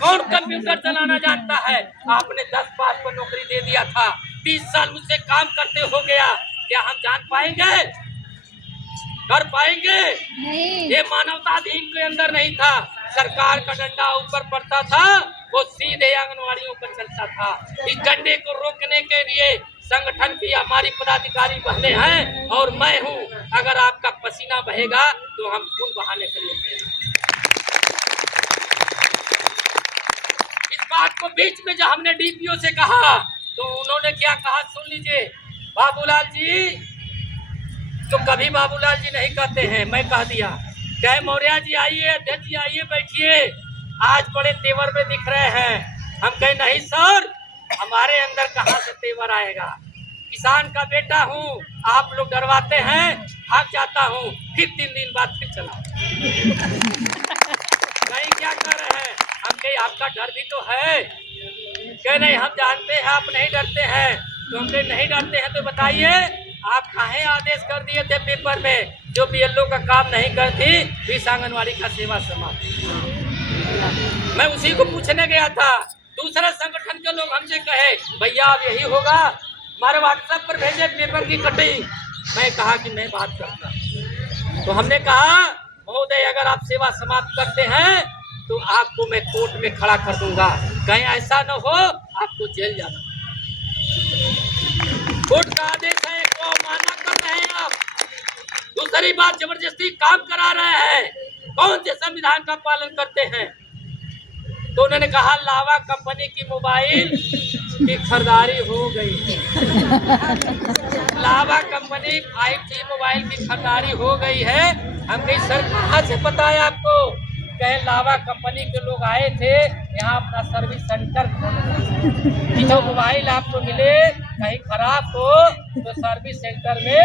कौन कंप्यूटर चलाना जानता है? आपने 10 पास पर नौकरी दे दिया था, 30 साल मुझसे काम करते हो गया, क्या हम जान पाएंगे? कर पाएंगे? नहीं। ये मानवताधीन के अंदर नहीं था। सरकार का डंडा ऊपर पड़ता था, वो सीधे आंगनवाड़ियों पर चलता था। इस डंडे को रोकने के लिए संगठन की हमारी पदाधिकारी बहने हैं और मैं हूँ। अगर आपका पसीना बहेगा तो हम खून बहाने के लिए। इस बात को बीच में जब हमने डीपीओ से कहा तो उन्होंने क्या कहा सुन लीजिए। बाबूलाल जी, तो कभी बाबूलाल जी नहीं कहते हैं, मैं कह दिया। कहे मौर्य जी आइए, अध्यक्ष जी आइए, बैठिए, आज बड़े तेवर में दिख रहे हैं। हम कहे नहीं सर, हमारे अंदर कहाँ से तेवर आएगा, किसान का बेटा हूँ, आप लोग डरवाते हैं, भाग जाता हूँ, फिर 3 दिन बाद फिर चला। नहीं क्या कर रहे हैं? हम कहे आपका डर भी तो है। कहे नहीं हम जानते हैं आप नहीं डरते हैं। तो हम कहे नहीं डरते हैं तो बताइए आप काहे आदेश कर दिए थे पेपर में, जो बीएलओ का काम नहीं करती इस आंगनवाड़ी का सेवा समाप्त। मैं उसी को पूछने गया था। दूसरे संगठन के लोग हमसे कहे भैया अब यही होगा, हमारे व्हाट्सएप पर भेजे पेपर की कटिंग। मैं कहा कि मैं बात करता। तो हमने कहा महोदय अगर आप सेवा समाप्त करते हैं तो आपको मैं कोर्ट में खड़ा कर दूंगा, कहीं ऐसा न हो आपको जेल जाना। कोर्ट का आदेश है, को माना कर रहे हैं आप। दूसरी बात जबरदस्ती काम करा रहे हैं, कौन से संविधान का पालन करते हैं? तो उन्होंने कहा लावा कंपनी की मोबाइल की खरीदारी हो गई। लावा कंपनी 5G मोबाइल की खरीदारी हो गई है। हम कहीं सर कहाँ से पता है आपको? कहे लावा कंपनी के लोग आए थे यहाँ अपना सर्विस सेंटर कि जो मोबाइल आपको मिले कहीं खराब हो तो सर्विस सेंटर में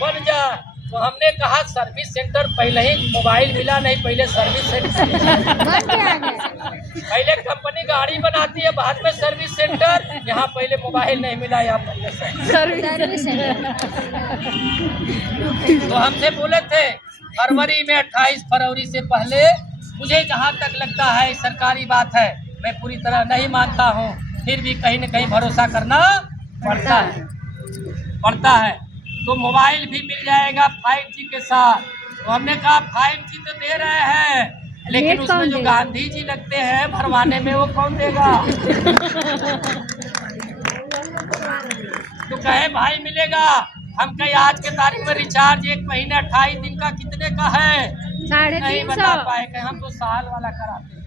बन जा। तो हमने कहा सर्विस सेंटर पहले ही मोबाइल मिला नहीं, पहले सर्विस सेंटर। पहले कंपनी गाड़ी बनाती है बाद में सर्विस सेंटर, यहाँ पहले मोबाइल नहीं मिला, यहाँ पहले सर्विस सेंटर। तो हमसे बोले थे फरवरी में 28 फरवरी से पहले, मुझे जहाँ तक लगता है सरकारी बात है, मैं पूरी तरह नहीं मानता हूँ, फिर भी कहीं न कहीं भरोसा करना पड़ता है। तो मोबाइल भी मिल जाएगा 5G के साथ। तो हमने कहा 5G तो दे रहे हैं लेकिन उसमें जो गांधी जी लगते हैं भरवाने में वो कौन देगा? तो कहे भाई मिलेगा। हम कहे आज के तारीख में रिचार्ज 1 महीने 28 दिन का कितने का है? 350। नहीं बता पाए, कहे हम तो साल वाला कराते हैं।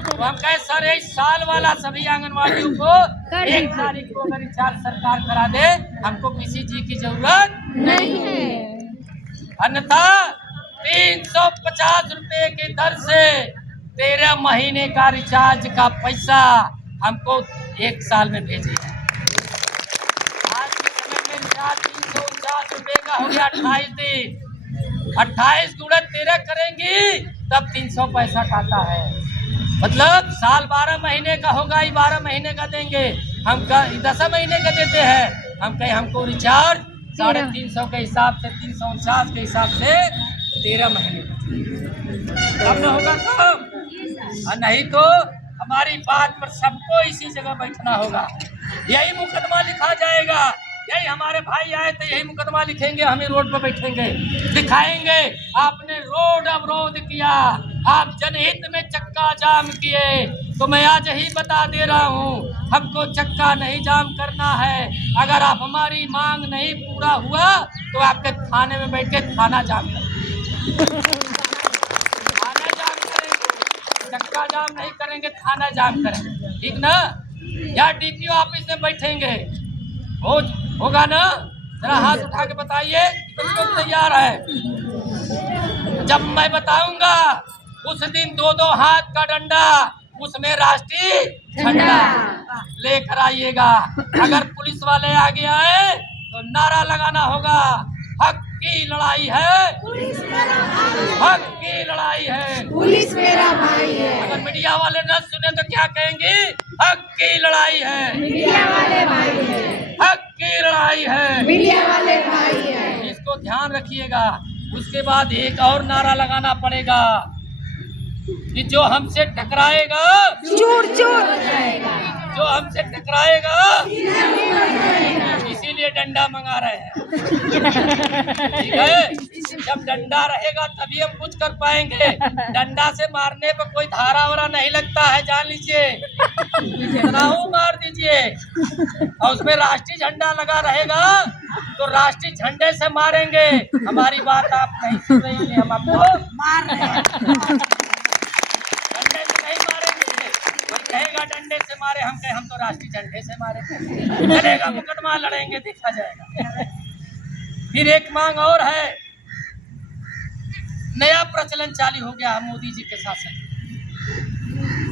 तो हम कहे सर ये साल वाला सभी आंगनवाड़ियों को 1 तारीख को अगर रिचार्ज सरकार करा दे, हमको किसी चीज की जरूरत नहीं है। अन्यथा 350 रुपए की दर से 13 महीने का रिचार्ज का पैसा हमको 1 साल में भेजिए। आज के समय में रिचार्ज 349 रुपए का हो गया 28 दिन। 28 गुणा 13 करेंगी तब 300 पैसा काटा है, मतलब साल 12 महीने का होगा, 12 महीने का देंगे। हम 10 महीने का देते हैं। हम कहें हमको रिचार्ज 350 के हिसाब से 349 के हिसाब से 13 महीने तब न होगा तो, नहीं तो हमारी बात पर सबको इसी जगह बैठना होगा, यही मुकदमा लिखा जाएगा। यही हमारे भाई आए थे यही मुकदमा लिखेंगे, हम ही रोड पर बैठेंगे, दिखाएंगे आपने रोड अवरोध किया, आप जनहित में चक्का जाम किए। तो मैं आज ही बता दे रहा हूँ हमको चक्का नहीं जाम करना है। अगर आप हमारी मांग नहीं पूरा हुआ तो आपके थाने में बैठ के थाना जाम करेंगे। थाना जाम करेंगे, चक्का जाम नहीं करेंगे, थाना जाम करेंगे, ठीक ना? या डीपीओ ऑफिस में बैठेंगे, होगा ना? जरा हाथ उठा के बताइए तुम लोग तैयार है? जब मैं बताऊंगा उस दिन 2-2 हाथ का डंडा, उसमें राष्ट्रीय झंडा लेकर आइएगा। अगर पुलिस वाले आगे आए तो नारा लगाना होगा, हक की लड़ाई है, हक की लड़ाई है, पुलिस मेरा भाई है। अगर मीडिया वाले न सुने तो क्या कहेंगे? हक की लड़ाई है, मीडिया वाले भाई है, हक की लड़ाई है, मीडिया वाले भाई है। इसको ध्यान रखिएगा। उसके बाद एक और नारा लगाना पड़ेगा, कि जो हमसे टकराएगा चूर चूर हो जाएगा, जो हमसे टकराएगा इसीलिए डंडा मंगा रहे हैं। ठीक है, जब डंडा रहेगा तभी हम कुछ कर पाएंगे। डंडा से मारने पर कोई धारा वारा नहीं लगता है, जान लीजिए। इतना मार दीजिए और उसमें राष्ट्रीय झंडा लगा रहेगा तो राष्ट्रीय झंडे से मारेंगे। हमारी बात आप नहीं सुन रही है, हम आपको मार रहे हैं। डंडे से नहीं मारेंगे, कोई कहेगा डंडे से मारे, हम कहे हम तो राष्ट्रीय झंडे से मारे। चलेगा, मुकदमा लड़ेंगे, देखा जाएगा। फिर एक मांग और है, नया प्रचलन चालू हो गया मोदी जी के शासन।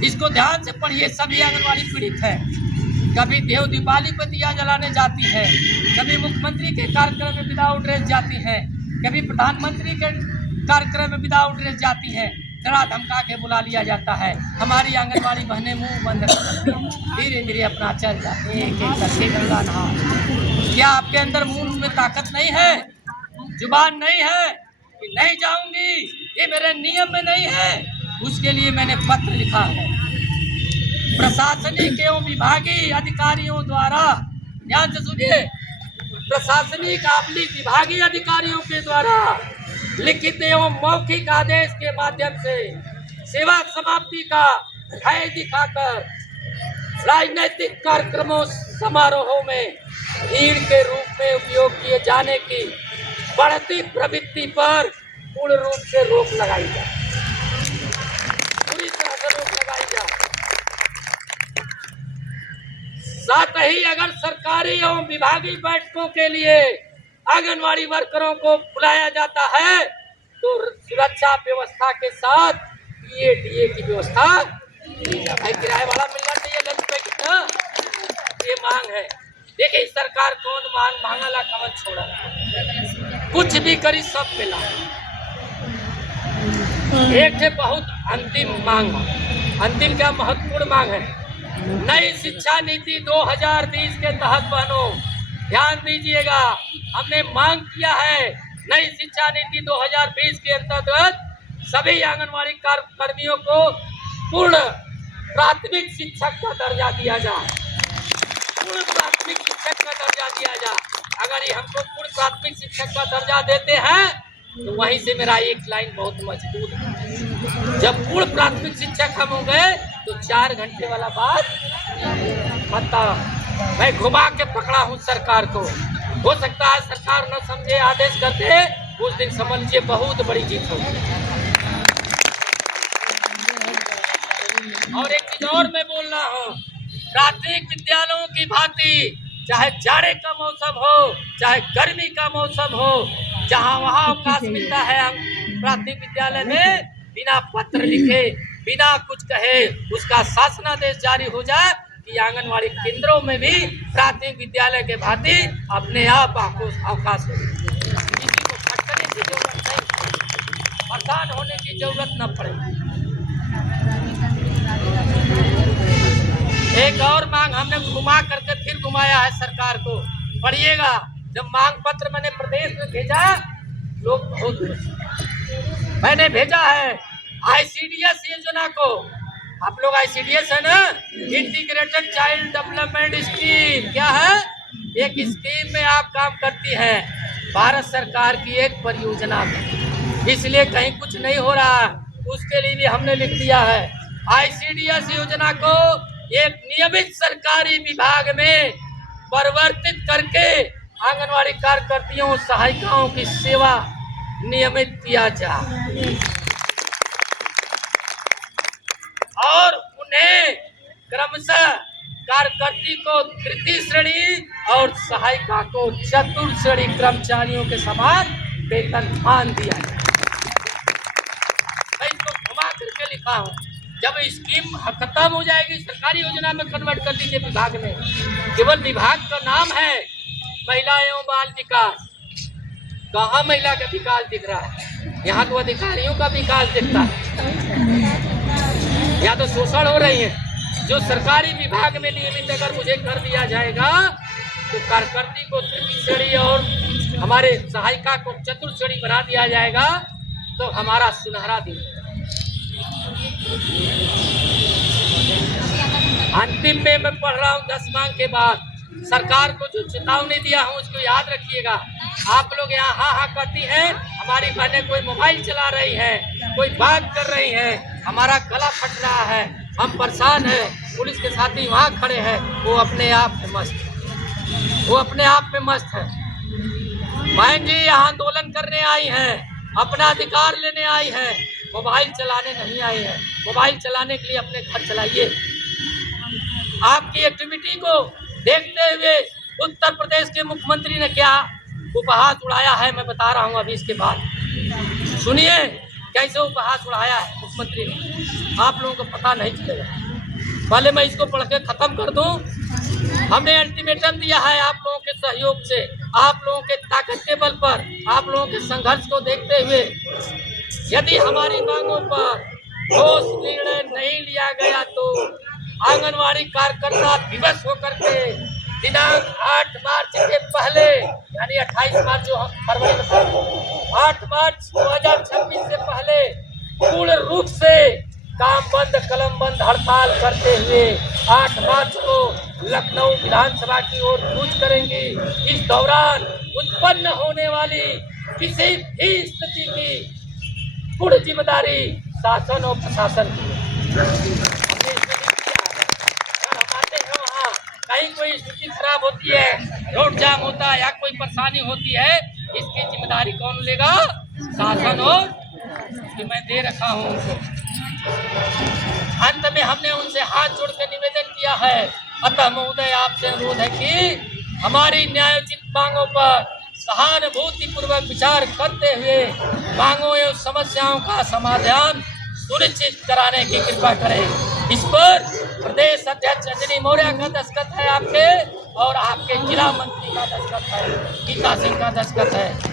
इसको ध्यान से पढ़िए, सभी आंगनवाड़ी पीड़ित है। कभी देव दीपावली पर दिया जलाने जाती है, कभी मुख्यमंत्री के कार्यक्रम में विदाउट ड्रेस जाती है, कभी प्रधानमंत्री के कार्यक्रम में विदाउट ड्रेस जाती है। डरा धमका के बुला लिया जाता है। हमारी आंगनवाड़ी बहनें मुंह बंद धीरे धीरे अपना चल जाते, एक एक करके गंगा नहा। क्या आपके अंदर मुंह में ताकत नहीं है, जुबान नहीं है कि नहीं जाऊंगी, ये मेरे नियम में नहीं है? उसके लिए मैंने पत्र लिखा है प्रशासनिक एवं विभागीय अधिकारियों द्वारा। ध्यान से सुनिए, प्रशासनिक विभागीय अधिकारियों के द्वारा लिखित एवं मौखिक आदेश के माध्यम से सेवा समाप्ति का भय दिखाकर राजनीतिक कार्यक्रमों समारोहों में भीड़ के रूप में उपयोग किए जाने की बढ़ती प्रवृत्ति पर पूर्ण रूप से रोक लगाई जाए, पूरी तरह से रोक लगाई जाए। साथ ही अगर सरकारी एवं विभागीय बैठकों के लिए आंगनवाड़ी वर्करों को बुलाया जाता है तो सुरक्षा व्यवस्था के साथ DA की व्यवस्था किराए वाला मिलना चाहिए लंच पे कितना, ये मांग है। देखिए सरकार कौन मांगला कमल छोड़ा, कुछ भी करी सब मिला। एक है बहुत अंतिम मांग, अंतिम क्या महत्वपूर्ण मांग है, नई शिक्षा नीति 2020 के तहत बहनों ध्यान दीजिएगा, हमने मांग किया है नई शिक्षा नीति 2020 के अंतर्गत सभी आंगनवाड़ी कर्मियों को पूर्ण प्राथमिक शिक्षक का दर्जा दिया जाए, पूर्ण प्राथमिक शिक्षक का दर्जा दिया जाए। अगर ये हमको पूर्ण प्राथमिक शिक्षक का दर्जा देते हैं तो वहीं से मेरा एक लाइन बहुत मजबूत है, जब पूर्ण प्राथमिक शिक्षक हम हो गए तो 4 घंटे वाला बात पता मैं घुमा के पकड़ा हूँ सरकार को। हो सकता है सरकार न समझे, आदेश करते उस दिन समझ लीजिए बहुत बड़ी जीत होगी। और एक चीज और मैं बोल रहा हूँ, प्राथमिक विद्यालयों की भांति चाहे जाड़े का मौसम हो चाहे गर्मी का मौसम हो, जहाँ वहाँ अवकाश मिलता है प्राथमिक विद्यालय में, बिना पत्र लिखे बिना कुछ कहे उसका शासनादेश जारी हो जाए कि आंगनवाड़ी केंद्रों में भी प्राथमिक विद्यालय के भांति अपने आप अवकाश हो, किसी को भटकने की जरूरत नहीं, परेशान होने की जरूरत न पड़े। एक और मांग हमने घुमा करके फिर घुमाया है सरकार को, पढ़िएगा। जब मांग पत्र मैंने प्रदेश में भेजा, लोग बहुत मैंने भेजा है ICDS योजना को। आप लोग ICDS है ना, इंटीग्रेटेड चाइल्ड डेवलपमेंट स्कीम, क्या है? एक स्कीम में आप काम करती हैं, भारत सरकार की एक परियोजना में, इसलिए कहीं कुछ नहीं हो रहा, उसके लिए भी हमने लिख दिया है ICDS योजना को एक नियमित सरकारी विभाग में परिवर्तित करके आंगनवाड़ी कार्यकर्तियों सहायिकाओं की सेवा नियमित किया जाए और उन्हें क्रमशः कार्यकर्ती को तृतीय श्रेणी और सहायिका को चतुर्थ श्रेणी कर्मचारियों के समान वेतनमान दिया जाए। मैं इसको घुमा करके लिखा हूँ, जब स्कीम खत्म हो जाएगी सरकारी योजना में कन्वर्ट कर दीजिए विभाग में, केवल विभाग का नाम है महिला एवं बाल विकास, कहाँ महिला का विकास दिख रहा है? यहाँ तो अधिकारियों का विकास दिखता है, यहाँ तो शोषण हो रही है। जो सरकारी विभाग में नियमित अगर मुझे कर दिया जाएगा तो कार्यकर्ती को तृतीय श्रेणी और हमारे सहायिका को चतुर्थ श्रेणी बना दिया जाएगा तो हमारा सुनहरा दिन। अंतिम में मैं पढ़ रहा हूँ 10 मांग के बाद। सरकार को जो चेतावनी दिया हूँ उसको याद रखिएगा। आप लोग यहाँ हाँ हाँ कहती हैं, हमारी बहनें कोई मोबाइल चला रही हैं, कोई बात कर रही हैं, हमारा गला फट रहा है, हम परेशान हैं। पुलिस के साथी वहाँ खड़े हैं, वो अपने आप में मस्त है। बहन जी यहाँ आंदोलन करने आई हैं, अपना अधिकार लेने आई हैं, मोबाइल चलाने नहीं आई हैं। मोबाइल चलाने के लिए अपने घर चलाइए। आपकी एक्टिविटी को देखते हुए उत्तर प्रदेश के मुख्यमंत्री ने क्या उपहास उड़ाया है, मैं बता रहा हूं अभी इसके बाद। सुनिए कैसे उपहास उड़ाया है मुख्यमंत्री ने, आप लोगों को पता नहीं चलेगा। पहले मैं इसको पढ़ के खत्म कर दूं। हमने अल्टीमेटम दिया है आप लोगों के सहयोग से, आप लोगों के ताकत के बल पर, आप लोगों के संघर्ष को देखते हुए, यदि हमारी मांगों पर ठोस निर्णय नहीं लिया गया तो आंगनवाड़ी कार्यकर्ता दिवस होकर के दिनांक 8 मार्च के पहले, यानी 28 मार्च जो हम फरवरी में 8 मार्च 2026 से पहले पूर्ण रूप से काम बंद कलम बंद हड़ताल करते हुए 8 मार्च को लखनऊ विधानसभा की ओर कूच करेंगे। इस दौरान उत्पन्न होने वाली किसी भी स्थिति की पूर्ण जिम्मेदारी शासन और प्रशासन की। कहीं कोई स्थिति खराब होती है, रोड जाम होता है या कोई परेशानी होती है, इसकी जिम्मेदारी कौन लेगा? शासन और कि मैं दे रखा हूं उनको। अंत में हमने उनसे हाथ जोड़ कर निवेदन किया है, अतः महोदय आपसे अनुरोध है कि हमारी न्यायोचित मांगों पर सहानुभूति पूर्वक विचार करते हुए मांगों एवं समस्याओं का समाधान सुनिश्चित कराने की कृपा करें। इस पर प्रदेश अध्यक्ष अंजनी मौर्य का दस्तखत है आपके, और आपके जिला मंत्री का दस्तखत है, गीता सिंह का दस्तखत है।